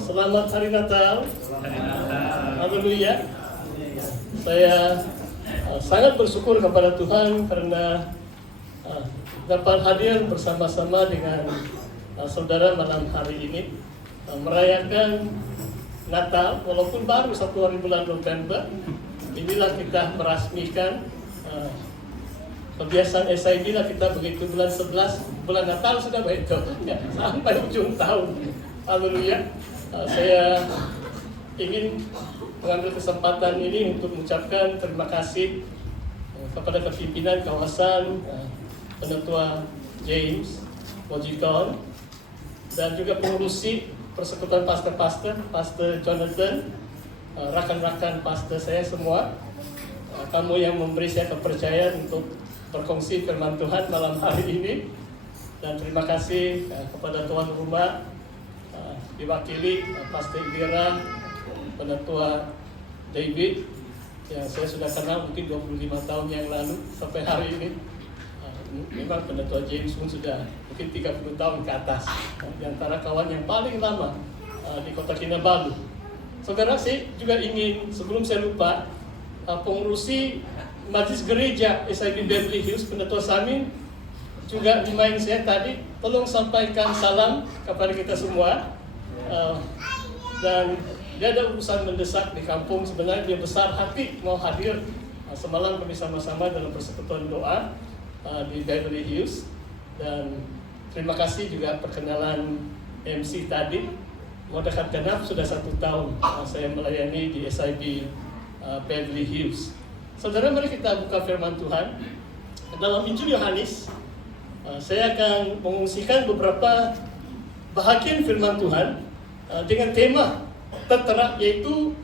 Selamat Hari Natal. Haleluya. Saya sangat bersyukur kepada Tuhan karena dapat hadir bersama-sama dengan saudara malam hari ini merayakan Natal walaupun baru 1 hari bulan November. Inilah kita merasmikan kebiasaan SIB lah, kita begitu bulan 11 bulan Natal sudah begitu ya, sampai ujung tahun. Haleluya. Saya ingin mengambil kesempatan ini untuk mengucapkan terima kasih kepada kepimpinan kawasan, Penatua James Wojikon, dan juga pengurusi persekutuan pastor-pastor, Pastor Jonathan, rakan-rakan pastor saya semua, kamu yang memberi saya kepercayaan untuk berkongsi firman Tuhan malam hari ini. Dan terima kasih kepada tuan rumah, diwakili Pastor Indira, Penatua David, yang saya sudah kenal mungkin 25 tahun yang lalu sampai hari ini. Memang Penatua James pun sudah mungkin 30 tahun ke atas, di antara kawan yang paling lama di Kota Kinabalu. Saudara, saya juga ingin, sebelum saya lupa, pengurusi Majlis Gereja SIB Beverly Hills, Penatua Samin, juga remind saya tadi, tolong sampaikan salam kepada kita semua. Dan dia ada urusan mendesak di kampung, sebenarnya dia besar hati mau hadir. Semalam kami sama-sama dalam persekutuan doa di Beverly Hills. Dan terima kasih juga perkenalan MC tadi. Mau dekat genap sudah 1 tahun saya melayani di SIB Beverly Hills. Saudara, mari kita buka firman Tuhan dalam Injil Yohanes. Saya akan mengungsikan beberapa bahagian firman Tuhan dengan tema tertera, yaitu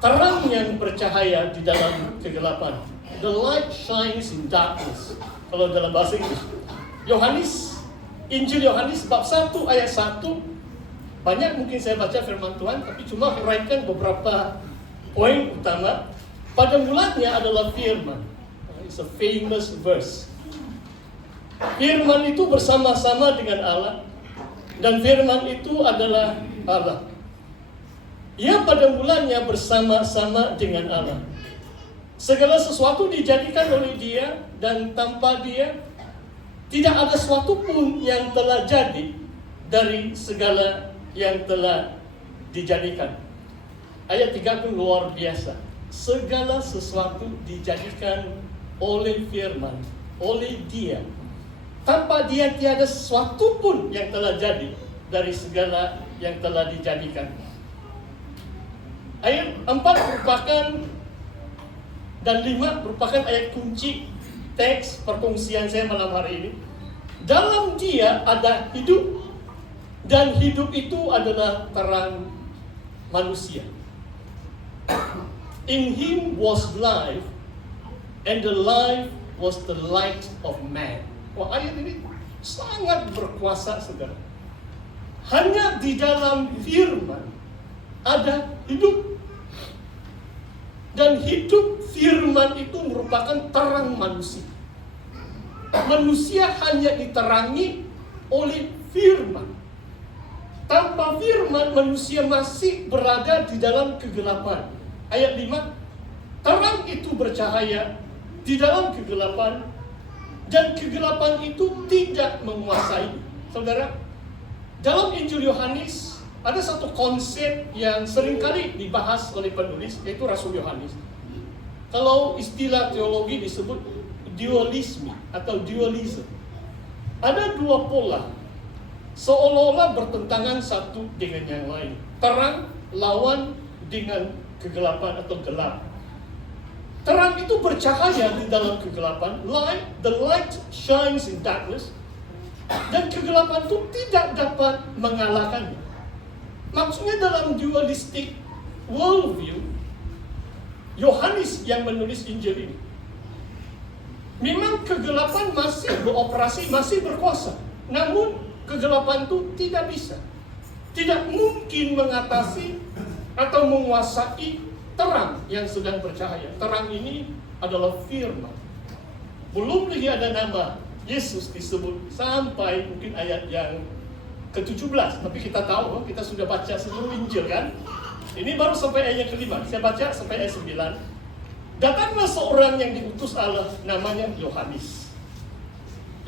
terang yang bercahaya di dalam kegelapan. The light shines in darkness. Kalau dalam bahasa Inggris, Yohanes, Injil Yohanes bab 1 ayat 1. Banyak mungkin saya baca firman Tuhan, tapi cuma uraikan beberapa poin utama. Pada mulanya adalah firman. It's a famous verse. Firman itu bersama-sama dengan Allah, dan firman itu adalah Allah. Ia pada mulanya bersama-sama dengan Allah. Segala sesuatu dijadikan oleh Dia, dan tanpa Dia tidak ada sesuatu pun yang telah jadi dari segala yang telah dijadikan. Ayat 3 pun luar biasa. Segala sesuatu dijadikan oleh firman, oleh Dia. Tanpa Dia tiada sesuatu pun yang telah jadi dari segala yang telah dijadikan. Ayat 4 merupakan dan 5 merupakan ayat kunci teks perkongsian saya malam hari ini. Dalam Dia ada hidup, dan hidup itu adalah terang manusia. In Him was life, and the life was the light of man. Wah, ayat ini sangat berkuasa, saudara. Hanya di dalam firman ada hidup. Dan hidup firman itu merupakan terang manusia. Manusia hanya diterangi oleh firman. Tanpa firman, manusia masih berada di dalam kegelapan. Ayat 5, terang itu bercahaya di dalam kegelapan, dan kegelapan itu tidak menguasai. Saudara, dalam Injil Yohanes ada satu konsep yang seringkali dibahas oleh penulis, yaitu Rasul Yohanes. Kalau istilah teologi disebut dualisme atau dualism. Ada dua pola, seolah-olah bertentangan satu dengan yang lain. Terang lawan dengan kegelapan atau gelap. Terang itu bercahaya di dalam kegelapan. The light shines in darkness. Dan kegelapan itu tidak dapat mengalahkannya. Maksudnya dalam dualistic worldview, Yohanes yang menulis Injil ini, memang kegelapan masih beroperasi, masih berkuasa. Namun kegelapan itu tidak bisa, tidak mungkin mengatasi atau menguasai terang yang sedang bercahaya. Terang ini adalah firman. Belum lagi ada nama Yesus disebut sampai mungkin ayat yang ke-17, tapi kita tahu, kita sudah baca seluruh Injil kan. Ini baru sampai ayat ke-5, saya baca sampai ayat 9. Datanglah seorang yang diutus Allah, namanya Yohanes.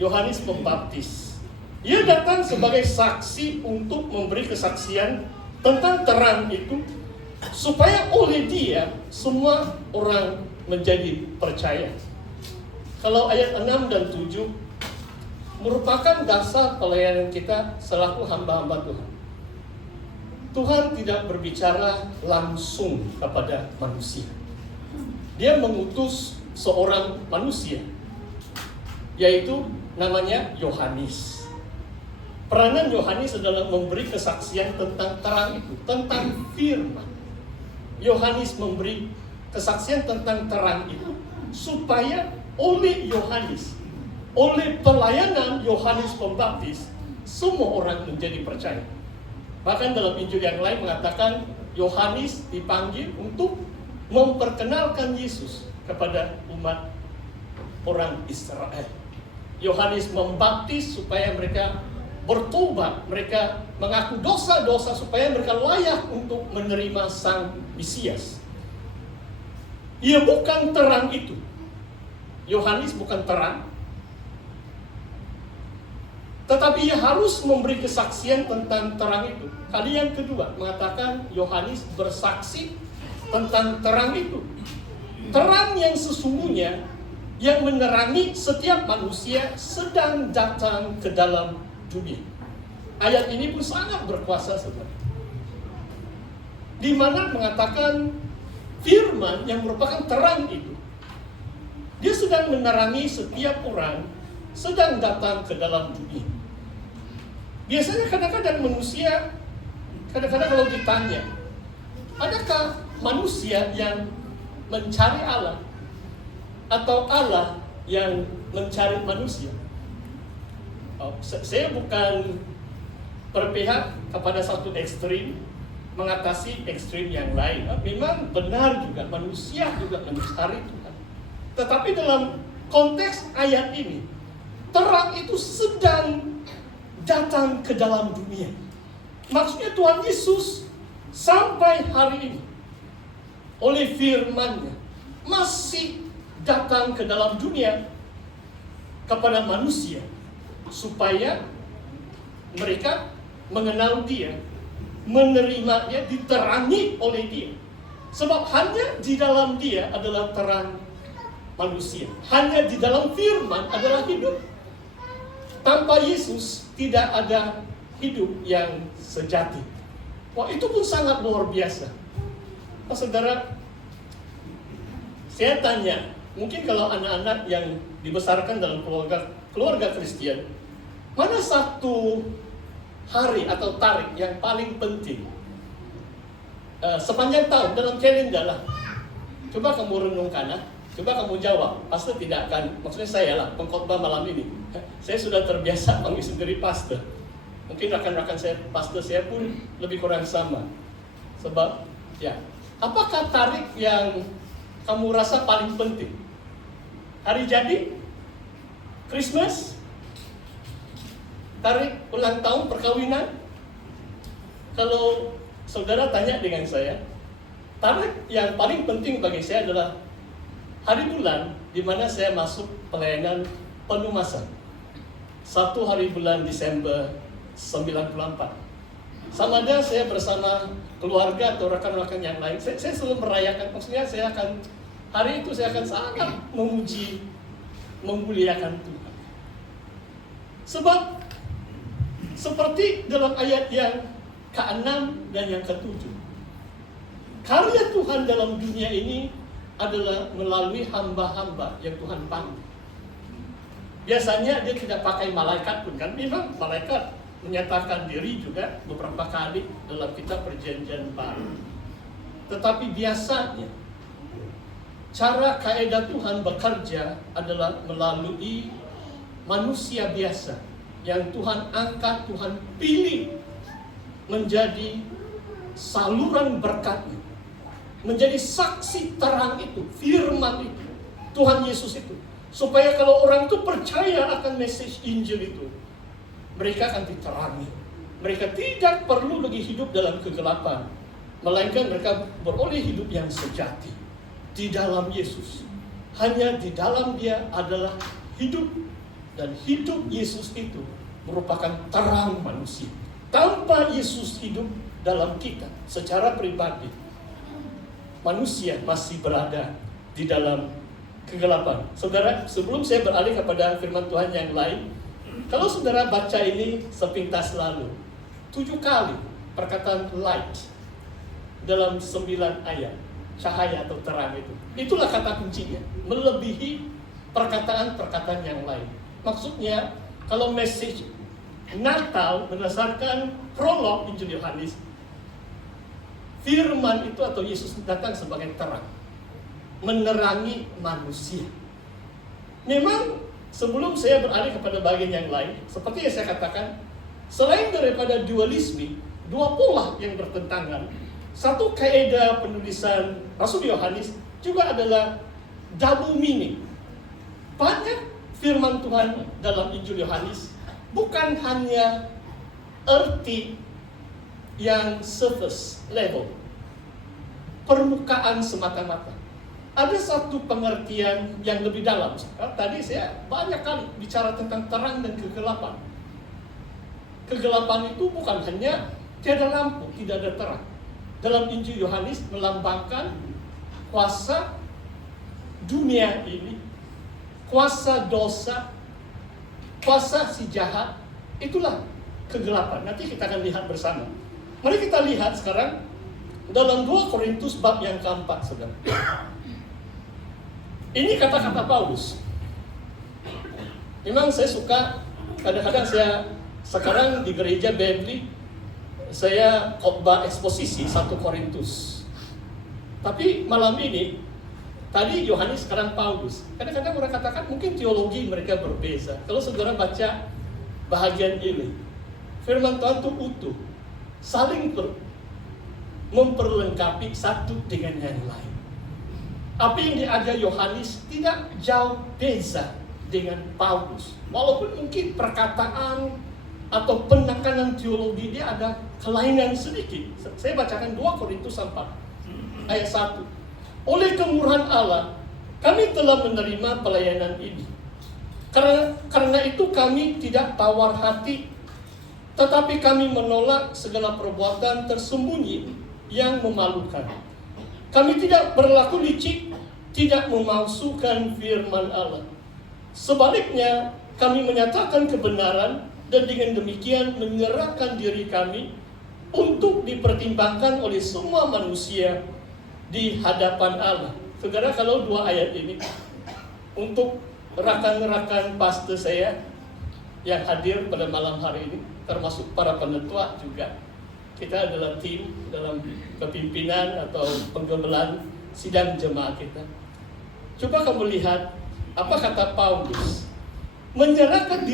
Yohanes Pembaptis. Ia datang sebagai saksi untuk memberi kesaksian tentang terang itu, supaya oleh dia semua orang menjadi percaya. Kalau ayat 6 dan 7 merupakan dasar pelayanan kita selaku hamba-hamba Tuhan. Tuhan tidak berbicara langsung kepada manusia. Dia mengutus seorang manusia, yaitu namanya Yohanes. Peranan Yohanes adalah memberi kesaksian tentang terang itu, tentang firman. Yohanes memberi kesaksian tentang terang itu supaya oleh Yohanes, oleh pelayanan Yohanes Pembaptis, semua orang menjadi percaya. Bahkan dalam Injil yang lain mengatakan Yohanes dipanggil untuk memperkenalkan Yesus kepada umat orang Israel. Yohanes membaptis supaya mereka bertobat, mereka mengaku dosa-dosa supaya mereka layak untuk menerima Sang Mesias. Ia bukan terang itu. Yohanes bukan terang, tetapi ia harus memberi kesaksian tentang terang itu. Kali yang kedua mengatakan Yohanes bersaksi tentang terang itu. Terang yang sesungguhnya yang menerangi setiap manusia sedang datang ke dalam dunia. Ayat ini pun sangat berkuasa sebenarnya. Di mana mengatakan firman yang merupakan terang itu, dia sedang menerangi setiap orang sedang datang ke dalam dunia. Biasanya kadang-kadang manusia, kadang-kadang kalau ditanya, adakah manusia yang mencari Allah atau Allah yang mencari manusia? Saya bukan berpihak kepada satu ekstrim mengatasi ekstrim yang lain. Memang benar juga manusia juga mencari Tuhan. Tetapi dalam konteks ayat ini, terang itu sedang datang ke dalam dunia. Maksudnya Tuhan Yesus sampai hari ini oleh firman-Nya masih datang ke dalam dunia kepada manusia supaya mereka mengenal Dia, menerimanya, diterangi oleh Dia. Sebab hanya di dalam Dia adalah terang manusia. Hanya di dalam firman adalah hidup. Tanpa Yesus tidak ada hidup yang sejati. Wah, itu pun sangat luar biasa. Nah, saudara, saya tanya, mungkin kalau anak-anak yang dibesarkan dalam keluarga Kristen, mana satu hari atau tarikh yang paling penting sepanjang tahun dalam kalender lah? Coba kamu renungkan, coba kamu jawab. Pastor tidak akan, maksudnya saya lah, pengkhotbah malam ini. Saya sudah terbiasa panggil sendiri pastor. Mungkin rakan-rakan saya, pastor saya pun lebih kurang sama. Sebab, ya, apakah tarikh yang kamu rasa paling penting? Hari jadi? Christmas? Tarikh ulang tahun perkawinan? Kalau saudara tanya dengan saya, tarikh yang paling penting bagi saya adalah hari bulan di mana saya masuk pelayanan penumasan. 1 hari bulan Desember 94. Sama ada saya bersama keluarga atau rekan-rekan yang lain, saya selalu merayakan. Maksudnya saya akan, hari itu saya akan sangat memuji, memuliakan Tuhan. Sebab seperti dalam ayat yang ke-6 dan yang ke-7, karya Tuhan dalam dunia ini adalah melalui hamba-hamba yang Tuhan panggil. Biasanya dia tidak pakai malaikat pun kan. Memang malaikat menyatakan diri juga beberapa kali dalam kitab Perjanjian Baru. Tetapi biasanya cara kaidah Tuhan bekerja adalah melalui manusia biasa yang Tuhan angkat, Tuhan pilih menjadi saluran berkat-Nya, menjadi saksi terang itu, firman itu, Tuhan Yesus itu. Supaya kalau orang itu percaya akan message Injil itu, mereka akan diterangi, mereka tidak perlu lagi hidup dalam kegelapan, melainkan mereka beroleh hidup yang sejati di dalam Yesus. Hanya di dalam Dia adalah hidup, dan hidup Yesus itu merupakan terang manusia. Tanpa Yesus hidup dalam kita secara pribadi, manusia masih berada di dalam kegelapan. Saudara, sebelum saya beralih kepada firman Tuhan yang lain, kalau saudara baca ini sepintas lalu, 7 kali perkataan light dalam 9 ayat, cahaya atau terang itu. Itulah kata kuncinya, melebihi perkataan-perkataan yang lain. Maksudnya, kalau message Natal berdasarkan prolog Injil Yohanes, firman itu atau Yesus datang sebagai terang, menerangi manusia. Memang sebelum saya beralih kepada bagian yang lain, seperti yang saya katakan, selain daripada dualisme, dua pola yang bertentangan, satu kaidah penulisan Rasul Yohanes juga adalah double meaning. Banyak firman Tuhan dalam Injil Yohanes bukan hanya arti yang surface level, permukaan semata-mata. Ada satu pengertian yang lebih dalam. Tadi saya banyak kali bicara tentang terang dan kegelapan. Kegelapan itu bukan hanya tiada lampu, tidak ada terang. Dalam Injil Yohanes melambangkan kuasa dunia ini, kuasa dosa, kuasa si jahat. Itulah kegelapan. Nanti kita akan lihat bersama. Mari kita lihat sekarang dalam 2 Korintus bab yang keempat, saudara. Ini kata-kata Paulus. Memang saya suka, kadang-kadang saya sekarang di gereja Bentley, saya khotbah eksposisi 1 Korintus. Tapi malam ini, tadi Yohanes, sekarang Paulus. Kadang-kadang orang katakan mungkin teologi mereka berbeda. Kalau saudara baca bahagian ini, firman Tuhan itu utuh, saling memperlengkapi satu dengan yang lain. Apa yang diajar Yohanes tidak jauh beza dengan Paulus. Walaupun mungkin perkataan atau penekanan teologi dia ada kelainan sedikit. Saya bacakan 2 Korintus 4 ayat 1. Oleh kemurahan Allah, kami telah menerima pelayanan ini. Karena itu kami tidak tawar hati, tetapi kami menolak segala perbuatan tersembunyi yang memalukan. Kami tidak berlaku licik, tidak memalsukan firman Allah. Sebaliknya, kami menyatakan kebenaran dan dengan demikian menyerahkan diri kami untuk dipertimbangkan oleh semua manusia di hadapan Allah. Saudara, kalau 2 ayat ini untuk rekan-rekan pastor saya yang hadir pada malam hari ini, termasuk para penetua juga. Kita adalah tim dalam kepimpinan atau penggemelan sidang jemaat kita. Coba kamu lihat apa kata Paulus. Menyerahkan